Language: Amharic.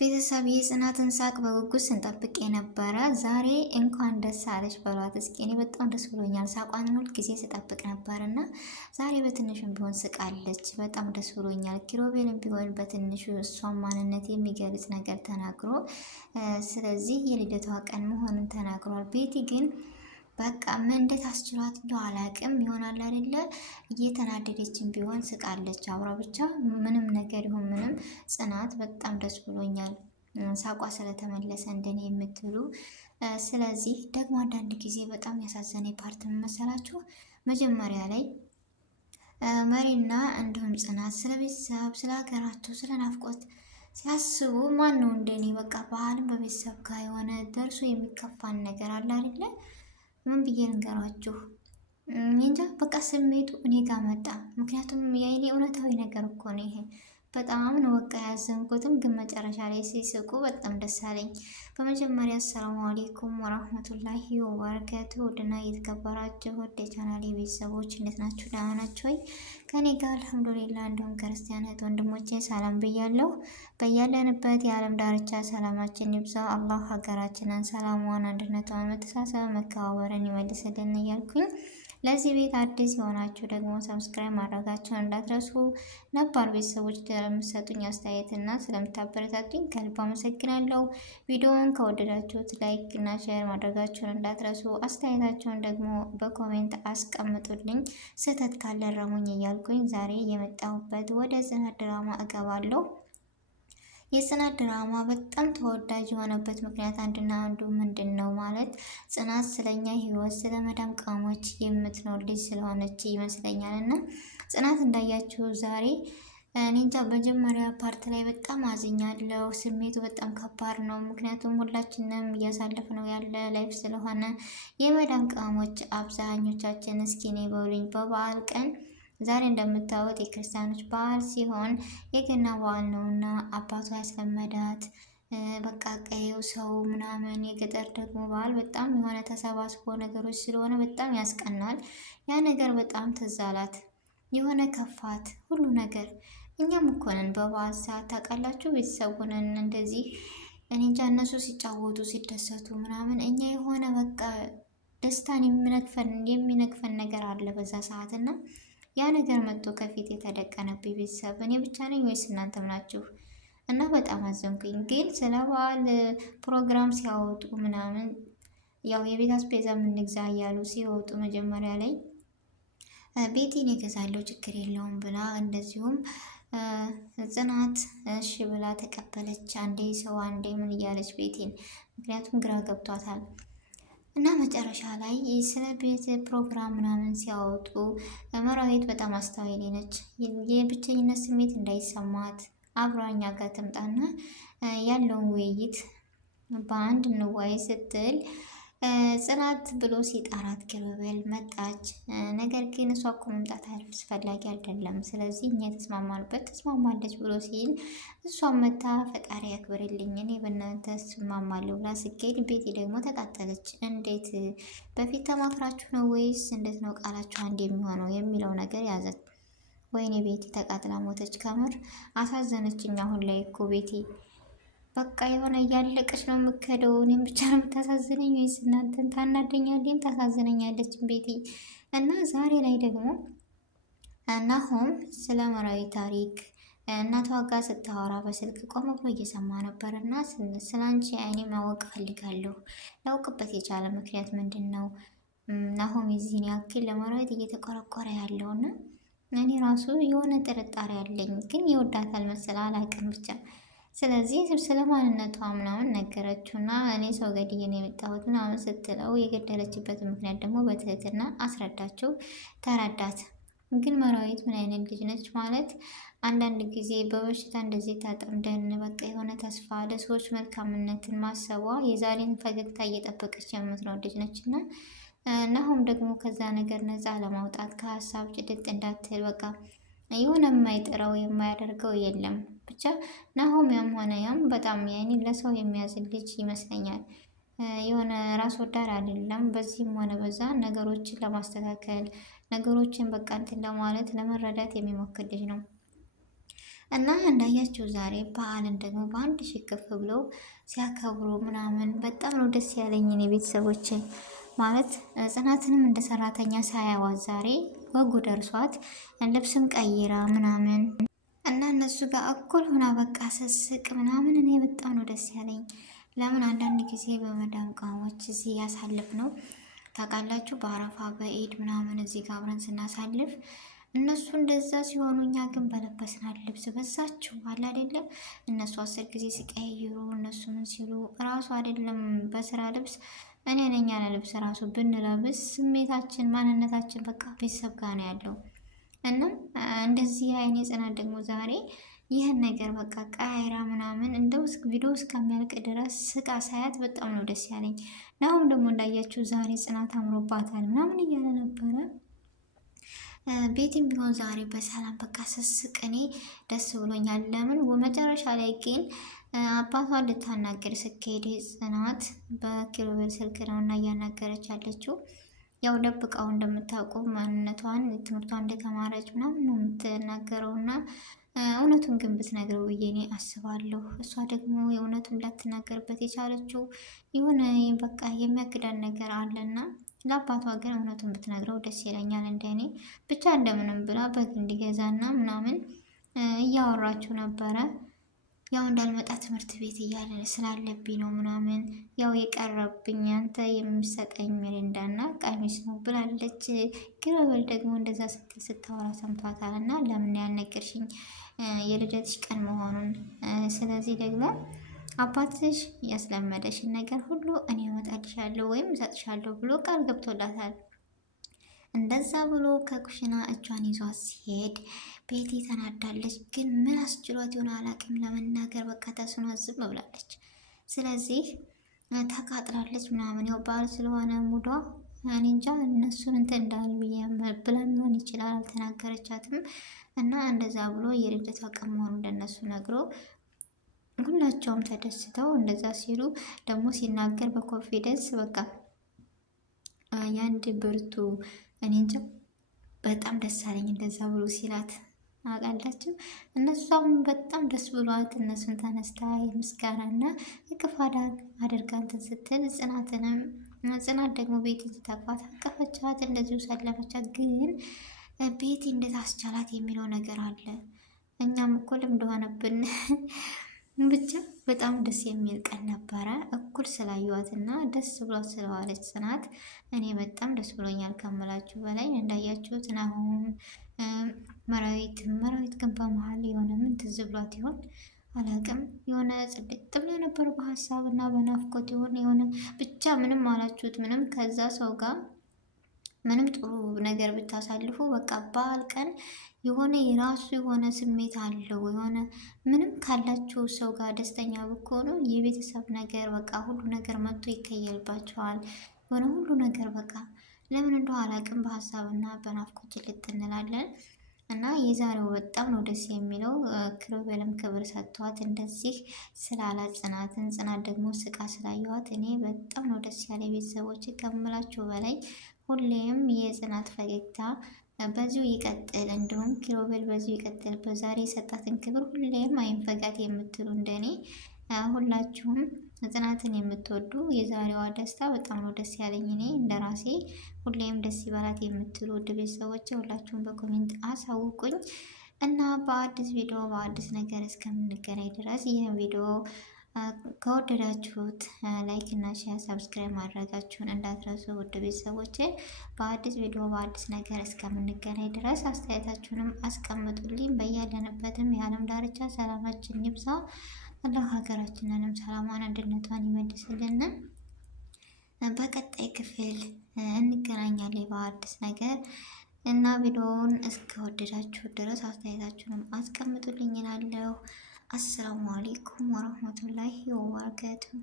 ቤተሰብ የጽናትን ሳቅ በጉጉት ስንጠብቅ የነበረ ዛሬ እንኳን ደስ አለሽ በሏት እስኪ። እኔ በጣም ደስ ብሎኛል። ሳቋን ሁል ጊዜ ስጠብቅ ነበር እና ዛሬ በትንሹም ቢሆን ስቃለች። በጣም ደስ ብሎኛል። ኪሮቤልም ቢሆን በትንሹ እሷን ማንነት የሚገልጽ ነገር ተናግሮ ስለዚህ የልደቷ ቀን መሆኑን ተናግሯል። ቤቲ ግን በቃ ምን እንዴት አስችሏት እንደው አላቅም ይሆናል አይደለ? እየተናደደችን ቢሆን ስቃለች አብራ። ብቻ ምንም ነገር ይሁን ምንም ጽናት በጣም ደስ ብሎኛል ሳቋ ስለተመለሰ እንደኔ የምትሉ። ስለዚህ ደግሞ አንዳንድ ጊዜ በጣም ያሳዘነ ፓርት መሰላችሁ መጀመሪያ ላይ መሪና እንዲሁም ጽናት ስለ ቤተሰብ፣ ስለ ሀገራቸው፣ ስለ ናፍቆት ሲያስቡ ማን ነው እንደኔ በቃ ባህልም በቤተሰብ ጋር የሆነ ደርሶ የሚከፋን ነገር አለ አይደለ? ምን ብዬ ልንገራችሁ? እንጃ በቃ ስሜቱ እኔ ጋር መጣ። ምክንያቱም የኔ እውነታዊ ነገር እኮ ነው ይሄ። በጣም ነው በቃ ያዘንኩትም፣ ግን መጨረሻ ላይ ሲስቁ በጣም ደስ አለኝ። በመጀመሪያ አሰላሙ አሌይኩም ወራህመቱላሂ ወበረካቱ። ውድና እየተከበራችሁ ወደ ቻናሌ ቤተሰቦች እንዴት ናችሁ? ደህና ናችሁ ወይ? ከኔ ጋር አልሐምዱሊላህ። እንዲሁም ክርስቲያን እህት ወንድሞቼ ሰላም ብያለሁ። በያለንበት የዓለም ዳርቻ ሰላማችን ይብዛ። አላህ ሀገራችንን ሰላሟን፣ አንድነቷን፣ መተሳሰብ መከባበርን ይመልስልን እያልኩኝ ለዚህ ቤት አዲስ የሆናችሁ ደግሞ ሰብስክራይብ ማድረጋችሁን እንዳትረሱ። ነባር ቤተሰቦች ለምትሰጡኝ አስተያየትና ስለምታበረታቱኝ ከልብ አመሰግናለሁ። ቪዲዮውን ከወደዳችሁት ላይክ እና ሼር ማድረጋችሁን እንዳትረሱ። አስተያየታችሁን ደግሞ በኮሜንት አስቀምጡልኝ። ስህተት ካለ ረሙኝ እያልኩኝ ዛሬ የመጣሁበት ወደ ጽናት ድራማ እገባለሁ። የጽናት ድራማ በጣም ተወዳጅ የሆነበት ምክንያት አንድና አንዱ ምንድን ነው ማለት ጽናት ስለኛ ህይወት ስለ መዳም ቅመሞች የምትኖር ልጅ ስለሆነች ይመስለኛል። እና ጽናት እንዳያችሁ ዛሬ እኔ እንጃ መጀመሪያ ፓርት ላይ በጣም አዝኛለሁ። ስሜቱ በጣም ከባድ ነው። ምክንያቱም ሁላችንም እያሳለፍነው ያለ ላይፍ ስለሆነ የመዳም ቅመሞች አብዛኞቻችን እስኪ እኔ በሉኝ በበዓል ቀን ዛሬ እንደምታዩት የክርስቲያኖች በዓል ሲሆን የገና በዓል ነውና አባቷ ያስለመዳት በቃ ቀየው ሰው ምናምን። የገጠር ደግሞ በዓል በጣም የሆነ ተሰባስቦ ነገሮች ስለሆነ በጣም ያስቀናል። ያ ነገር በጣም ትዝ አላት፣ የሆነ ከፋት ሁሉ ነገር። እኛም እኮ ነን በበዓል ሰዓት ታውቃላችሁ፣ ቤተሰብ ሆነን እንደዚህ እኔ እንጃ እነሱ ሲጫወቱ ሲደሰቱ ምናምን እኛ የሆነ በቃ ደስታን የሚነግፈን ነገር አለ በዛ ሰዓት እና ያ ነገር መጥቶ ከፊት የተደቀነብኝ ቤተሰብ እኔ ብቻ ነኝ ወይስ እናንተም ናችሁ? እና በጣም አዘንኩኝ። ግን ስለ በዓል ፕሮግራም ሲያወጡ ምናምን ያው የቤት አስቤዛ የምንግዛ እያሉ ሲወጡ መጀመሪያ ላይ ቤቴን እገዛለሁ ችግር የለውም ብላ እንደዚሁም ጽናት እሺ ብላ ተቀበለች። አንዴ ሰው አንዴ ምን እያለች ቤቴን፣ ምክንያቱም ግራ ገብቷታል። እና መጨረሻ ላይ ስለ ቤት ፕሮግራም ምናምን ሲያወጡ መራዊት በጣም አስተዋይ ነች። የብቸኝነት ስሜት እንዳይሰማት አብራኛ ጋር ትምጣና ያለውን ውይይት በአንድ እንዋይ ስትል ጽናት ብሎ ሲጣራት ኪሩቤል መጣች። ነገር ግን እሷ እኮ መምጣት አስፈላጊ አይደለም፣ ስለዚህ እኛ የተስማማንበት ተስማማለች ብሎ ሲል እሷን መታ ፈጣሪ ያክብርልኝ እኔ በእናንተ እስማማለሁ ብላ ስኬድ ቤቲ ደግሞ ተቃጠለች። እንዴት በፊት ተማክራችሁ ነው ወይስ እንዴት ነው ቃላችሁ አንድ የሚሆነው የሚለው ነገር ያዘት። ወይኔ ቤቲ ተቃጥላ ሞተች። ከምር አሳዘነችኝ። አሁን ላይ እኮ ቤቲ በቃ የሆነ እያለቀች ነው የምከደው። እኔም ብቻ ነው የምታሳዝነኝ ወይስ እናንተን? ታናደኛለች፣ ታሳዝነኛለች ቤቲ። እና ዛሬ ላይ ደግሞ ናሆም ስለ መራዊ ታሪክ እናቷ ጋር ስታወራ በስልክ ቆመ ብሎ እየሰማ ነበር። እና ስለ አንቺ እኔ ማወቅ ፈልጋለሁ። ላውቅበት የቻለ ምክንያት ምንድን ነው? ናሆም የዚህን ያክል ለመራዊት እየተቆረቆረ ያለውና እኔ ራሱ የሆነ ጥርጣሬ አለኝ፣ ግን ይወዳታል መሰል አላውቅም ብቻ። ስለዚህ ስለ ማንነቷ ምናምን ነገረችውና እኔ ሰው ገድዬ ነው የመጣሁት ምናምን ስትለው የገደለችበት ምክንያት ደግሞ በትህትና አስረዳችው፣ ተረዳት። ግን መራዊት ምን አይነት ልጅ ነች ማለት አንዳንድ ጊዜ በበሽታ እንደዚህ ታጠምደን በቃ የሆነ ተስፋ ለሰዎች መልካምነትን ማሰቧ የዛሬን ፈገግታ እየጠበቀች የምትኖር ልጅ ነች። እና ናሆም ደግሞ ከዛ ነገር ነፃ ለማውጣት ከሀሳብ ጭድጥ እንዳትል በቃ የሆነ የማይጥረው የማያደርገው የለም። ብቻ ናሆም ያም ሆነ ያም በጣም ያኔ ለሰው የሚያዝን ልጅ ይመስለኛል። የሆነ ራስ ወዳድ አይደለም። በዚህም ሆነ በዛ ነገሮችን ለማስተካከል ነገሮችን በቃ እንትን ለማለት ለመረዳት የሚሞክር ልጅ ነው። እና እንዳያችሁ ዛሬ በዓልን ደግሞ በአንድ ሽክፍ ብለው ሲያከብሩ ምናምን በጣም ነው ደስ ያለኝ። እኔ ቤተሰቦች ማለት ጽናትንም እንደ ሰራተኛ ሳያዋት ዛሬ ወጉ ደርሷት ልብስም ቀይራ ምናምን እና እነሱ ጋር እኩል ሆና በቃ ስስቅ ምናምን እኔ በጣም ነው ደስ ያለኝ። ለምን አንዳንድ ጊዜ በመዳም ቃሞች እዚህ ያሳልፍ ነው ታውቃላችሁ፣ በአረፋ በኢድ ምናምን እዚህ ጋር አብረን ስናሳልፍ እነሱ እንደዛ ሲሆኑ እኛ ግን በለበስናል ልብስ በዛችሁ አለ አይደለም። እነሱ 10 ጊዜ ሲቀይሩ እነሱ ምን ሲሉ ራሱ አይደለም በስራ ልብስ እኔ ነኝ ያለ ልብስ ራሱ ብንለብስ ስሜታችን ማንነታችን በቃ ቤተሰብ ጋር ነው ያለው። እና እንደዚህ አይኔ ጽናት ደግሞ ዛሬ ይህን ነገር በቃ ቀያይራ ምናምን እንደው ቪዲዮ እስከሚያልቅ ድረስ ስቃ ሳያት በጣም ነው ደስ ያለኝ። ናሁም ደግሞ እንዳያችሁ ዛሬ ጽናት አምሮባታል ምናምን እያለ ነበረ። ቤትም ቢሆን ዛሬ በሰላም በቃ ስስቅ እኔ ደስ ብሎኛል። ለምን መጨረሻ ላይ ግን አባቷን ልታናገር ስትሄድ ጽናት በኪሩቤል ስልክ ነው እና እያናገረች ያለችው ያው ደብቃው እንደምታውቁ ማንነቷን ትምህርቷን እንደተማረች ምናምን ነው የምትናገረው እና እውነቱን ግን ብትነግረው ብዬ እኔ አስባለሁ። እሷ ደግሞ የእውነቱን እንዳትናገርበት የቻለችው የሆነ በቃ የሚያግዳን ነገር አለና ለአባቷ ግን እውነቱን ብትነግረው ደስ ይለኛል። እንደኔ ብቻ እንደምንም ብላ በግ እንዲገዛና ምናምን እያወራችሁ ነበረ። ያው እንዳልመጣ ትምህርት ቤት እያለ ስላለብኝ ነው ምናምን ያው የቀረብኝ አንተ የምሰጠኝ ሚሪንዳና ቀሚስ ነው ብላለች። ኪሩቤል ደግሞ እንደዛ ስትል ስታወራ ሰምቷታል እና ለምን ያልነገርሽኝ የልደትሽ ቀን መሆኑን ስለዚህ ደግሞ አባትሽ ያስለመደሽን ነገር ሁሉ እኔ እመጣልሻለሁ ወይም እሰጥሻለሁ ብሎ ቃል ገብቶላታል። እንደዛ ብሎ ከኩሽና እጇን ይዟት ሲሄድ ቤቲ ተናዳለች። ግን ምን አስችሏት ይሆን አላውቅም፣ ለመናገር በቃ ተስኗት ዝም ብላለች። ስለዚህ ተቃጥላለች ምናምን ያው በዓል ስለሆነ ሙዷ እኔ እንጃ እነሱን እንትን እንዳሉ ብላ ሊሆን ይችላል አልተናገረቻትም። እና እንደዛ ብሎ የልደቷ ቀን መሆኑ እንደነሱ ነግሮ ሁላቸውም ተደስተው እንደዛ ሲሉ ደግሞ ሲናገር በኮንፊደንስ በቃ የአንድ ብርቱ እኔ እንጃ በጣም ደስ አለኝ እንደዛ ብሎ ሲላት አቃላችሁ። እነሷም በጣም ደስ ብሏት እነሱን ተነስታ የምስጋና እና የክፋዳ አድርጋ እንትን ስትል ጽናት ደግሞ ቤቲን ስታቅፋት አቀፈቻት፣ እንደዚሁ ሰለፈቻት። ግን ቤቲ እንዴት አስቻላት የሚለው ነገር አለ። እኛም እኮ ልምድ ሆነብን። ብቻ በጣም ደስ የሚል ቀን ነበረ። እኩል ስላዩዋት እና ደስ ብሏት ስለዋለች ጽናት እኔ በጣም ደስ ብሎኛል ከምላችሁ በላይ። እንዳያችሁት ናሁም መራዊት ግን በመሀል የሆነ ምን ትዝ ብሏት ይሆን አላውቅም። የሆነ ጽድቅ ብላ ነበር በሀሳብ እና በናፍቆት የሆነ ብቻ ምንም አላችሁት ምንም ከዛ ሰው ጋር ምንም ጥሩ ነገር ብታሳልፉ በቃ በዓል ቀን የሆነ የራሱ የሆነ ስሜት አለው። የሆነ ምንም ካላችሁ ሰው ጋር ደስተኛ ብትሆኑ የቤተሰብ ነገር በቃ ሁሉ ነገር መጥቶ ይከየልባቸዋል። የሆነ ሁሉ ነገር በቃ ለምን እንደው አላውቅም በሀሳብና በናፍቆት ልትንላለን። እና የዛሬው በጣም ነው ደስ የሚለው። ኪሩቤልም ክብር ሰጥቷት እንደዚህ ስላላት ጽናት ደግሞ ስቃ ስላየዋት እኔ በጣም ነው ደስ ያለ ቤተሰቦች ከምላችሁ በላይ። ሁሌም የጽናት ፈገግታ በዚሁ ይቀጥል፣ እንዲሁም ኪሩቤል በዚሁ ይቀጥል። በዛሬ የሰጣትን ክብር ሁሌም አይንፈጋት የምትሉ እንደኔ ሁላችሁም ጽናትን የምትወዱ የዛሬዋ ደስታ በጣም ነው ደስ ያለኝ። እኔ እንደራሴ ሁሌም ደስ ይበላት የምትሉ ውድ ቤተሰቦች ሁላችሁም በኮሜንት አሳውቁኝ እና በአዲስ ቪዲዮ በአዲስ ነገር እስከምንገናኝ ድረስ ይህን ቪዲዮ ከወደዳችሁት ላይክ እና ሼር ሰብስክራይብ ማድረጋችሁን እንዳትረሱ ውድ ቤተሰቦች። በአዲስ ቪዲዮ በአዲስ ነገር እስከምንገናኝ ድረስ አስተያየታችሁንም አስቀምጡልኝ። በያለንበትም የዓለም ዳርቻ ሰላማችን ይብዛ። አላህ ሀገራችንንም ሰላሟን አንድነቷን ይመልስልን። በቀጣይ ክፍል እንገናኛለን በአዲስ ነገር እና ቪዲዮውን እስከወደዳችሁ ድረስ አስተያየታችሁንም አስቀምጡልኝ እላለሁ። አሰላሙ አለይኩም ወረህመቱላሂ ወበረካቱሁ።